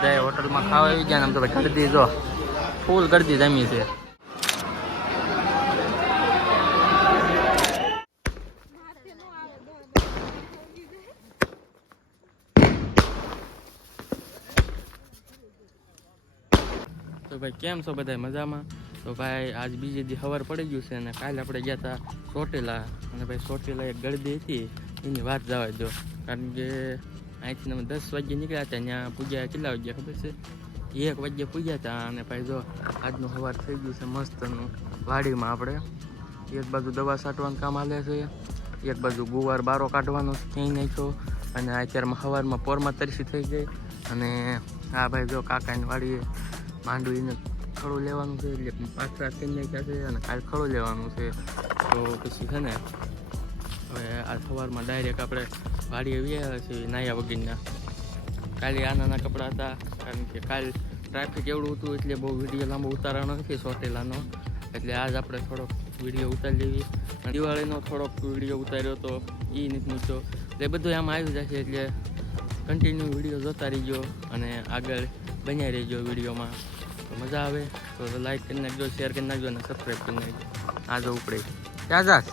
હોટલમાં ખાવા આવી ગયા ને આમ તો ભાઈ ગરદી જો ફૂલ ગરદી જમી છે. તો ભાઈ કેમ છો બધા મજામાં? તો ભાઈ આજ બીજે દી સવાર પડી ગયું છે અને કાલે આપણે ગયા હતા ચોટીલા અને ભાઈ ચોટીલા એક ગરદી હતી એની વાત જવા દો. કારણ કે અહીંથી અમે 10 વાગ્યે નીકળ્યા હતા, ત્યાં પૂજ્યા કેટલા વાગ્યા ખબર છે? 1 વાગ્યે પૂજ્યા હતા. અને ભાઈ જો આજનું સવાર થઈ ગયું છે મસ્તનું. વાડીમાં આપણે એક બાજુ દવા છાંટવાનું કામ હાલે છે, એક બાજુ ગુવાર બારો કાઢવાનો ક્યાંય નાખ્યો અને અત્યારમાં સવારમાં પોરમાં તરસી થઈ ગઈ. અને આ ભાઈ જો કાકાની વાડીએ માંડવીને ખડું લેવાનું છે એટલે પાછા થઈ નાખ્યા છે અને કાલે ખડું લેવાનું છે. તો પછી છે ને હવે આ સવારમાં ડાયરેક્ટ આપણે વાડીએ વ્યા છીએ નાયા વગરના. કાલે આ નાના કપડાં હતા કારણ કે કાલે ટ્રાફિક એવડું હતું એટલે બહુ વિડીયો લાંબો ઉતારવાનો નથી ચોટીલાનો, એટલે આજ આપણે થોડોક વિડીયો ઉતારી લેવી. દિવાળીનો થોડોક વિડીયો ઉતાર્યો તો એ નથી મૂક્યો, એટલે બધું આમાં આવી જશે. એટલે કન્ટિન્યુ વિડીયો જોતા રહીજો અને આગળ બન્યા રહીજો વિડીયોમાં. તો મજા આવે તો લાઈક કરી નાખજો, શેર કરી નાખજો અને સબસ્ક્રાઈબ કરી નાખજો. આ જો ઉપડે ક્યાં જાસ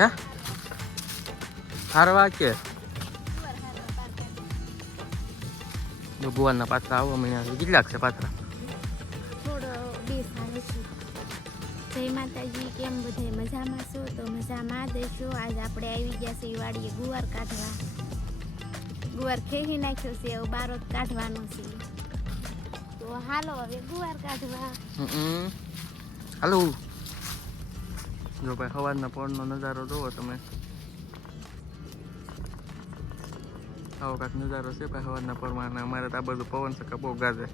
હે હારવા કે જો ગુવારના પાથરા આવો મહિના કેટલાક છે પાથરા? થોડો 2 સાલે છે. જય માતાજી, કેમ બધા મજામાં છો? તો મજામાં દેશો. આજ આપણે આવી ગયા છે વાડીએ ગુવાર કાઢવા. ગુવાર ખેહી નાખ્યો છે, હવે બારો કાઢવાનો છે. તો હાલો હવે ગુવાર કાઢવા. હાલો જો ભાઈ સવારના પોળનો નજારો જોવો તમે. આવો કાંક નજારો છે ભાઈ સવારના પોળમાં. અને અમારે તો આ બધું પવન છે બહુ ગાજે.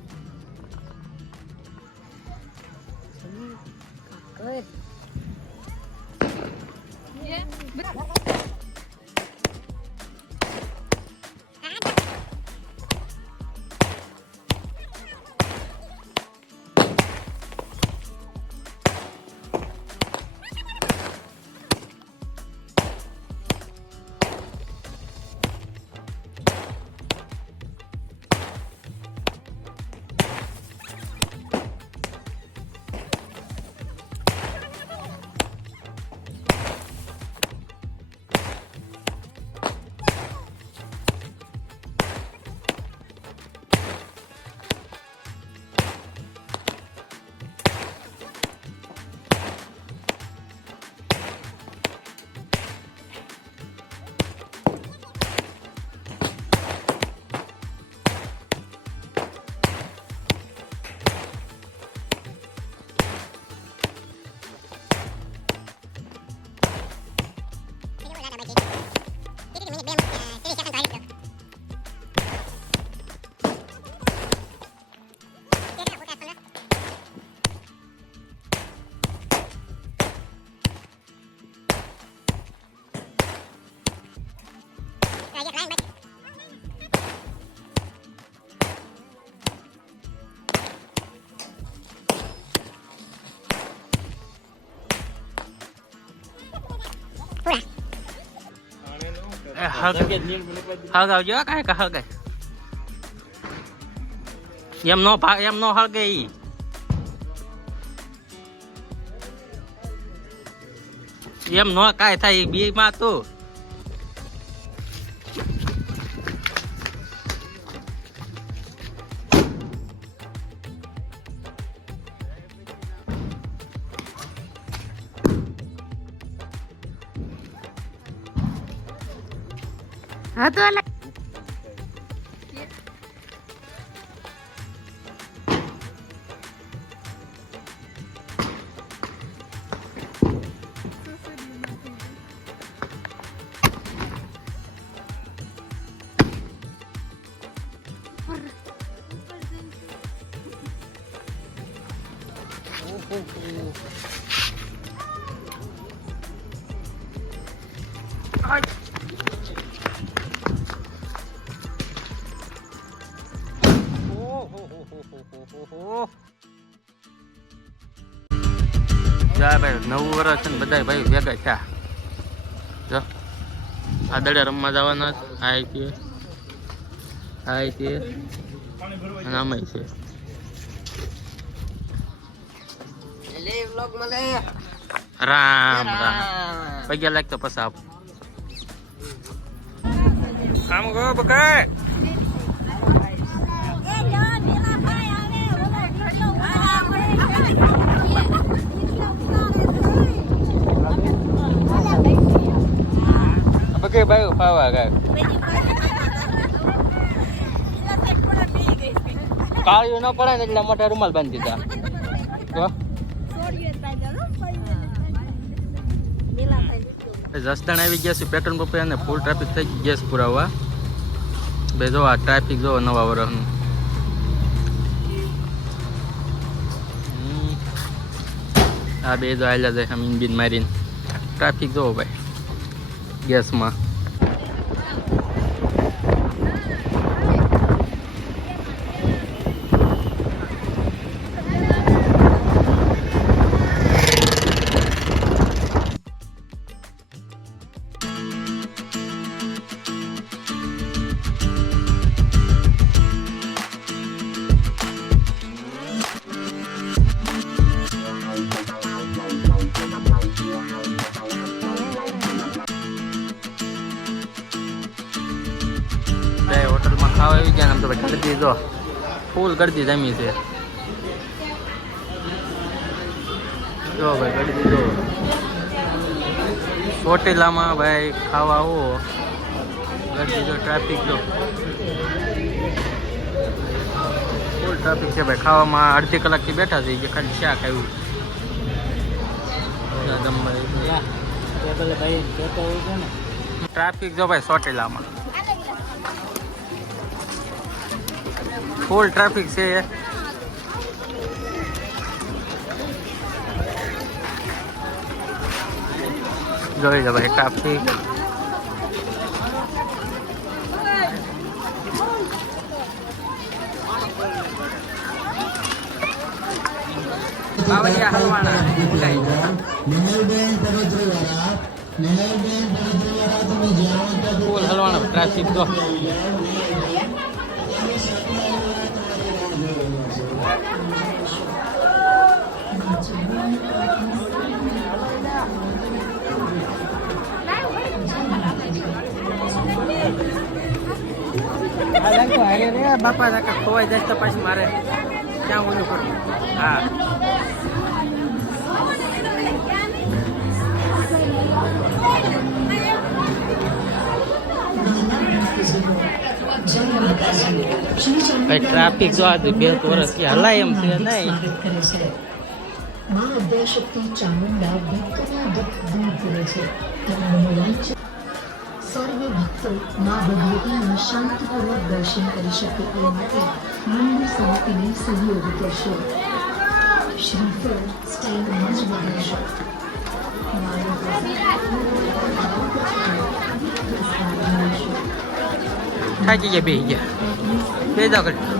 હળગાવજો કાંઈ હળગાય એમ નો હળગે ઈ. એમ નો કાંઈ થાય બી માં તું. હા તો જા ભાઈ 9 વર્ષ છે ને બધા ભાઈ ભેગા થયા. જો આ દડે રમવા જવાના આ આ છે અને આમાં છે. રામ રામ પગ્યા લાગતો પછી આપ આમ ગો બકાય બકે ભાઈ પાવા ગા કાળિયો ન પડે ને એટલે મોટા રૂમાલ બાંધી દીધા. રસ્તાણ આવી ગયા છે પેટ્રોલ પંપે અને ફૂલ ટ્રાફિક થઈ ગઈ ગેસ પુરાવવા. બે જો આ ટ્રાફિક જો નવા વર્ષનું આ બે જો આયલા જાય આમ ઇન્જિન મારીને ટ્રાફિક જોવો ભાઈ ગેસમાં. હોટલમાં ખાવા આવી ગયા ને આમ તો ભાઈ ગરદી જો ફૂલ ગરદી જમી છે. જો ભાઈ ગરદી જો ચોટીલામાં ભાઈ ખાવા આવો ગરદી જો ટ્રાફિક જો ફૂલ ટ્રાફિક છે ભાઈ. ખાવામાં અડધી કલાકથી બેઠા છે જે ખાલી શાક આવ્યું. ટ્રાફિક જો ભાઈ ચોટીલામાં ફૂલ ટ્રાફિક છે. જોઈ લો ભાઈ ટ્રાફિક. બાવળિયા હલવાણા ફૂલ હલવાણા ટ્રાફિક તો બાપા ખોવાઈ જાય તો પછી મારે ક્યાં ઓલું કરવું. હા ભાઈ ટ્રાફિક જો આજે 2 વર્ષથી હલાય એમ છે નહીં. સર્વે ભક્તો મા ભગવતીનું શાંતિપૂર્વક દર્શન કરી શકે તે માટે મંદિર સમિતિને સહયોગ કરશો. શ્રીફળ સ્ટાઇલમાં જ બનાવશો. થાકી ગયા બે ગયા બે જાવ કરી.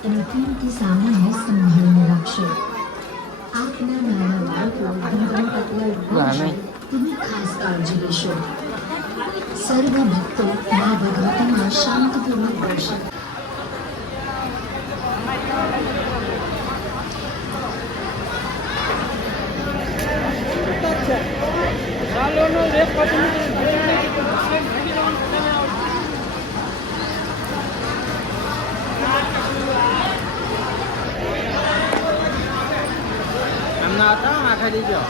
અને કિંમતી સામાનને સંભાળીને રાખશો. આપના નાના બાળકો ભણતર ભણશે તેની ખાસ કાળજી લેશો. સર્વ ભક્તો મા ભગવતીમાં શાંતિપૂર્વક દર્શન એમના હતા આખા દીજો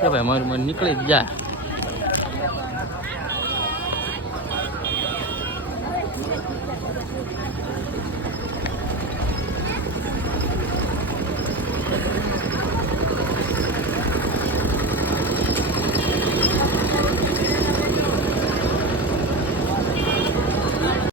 કે ભાઈ મારું મન નીકળી જ જાય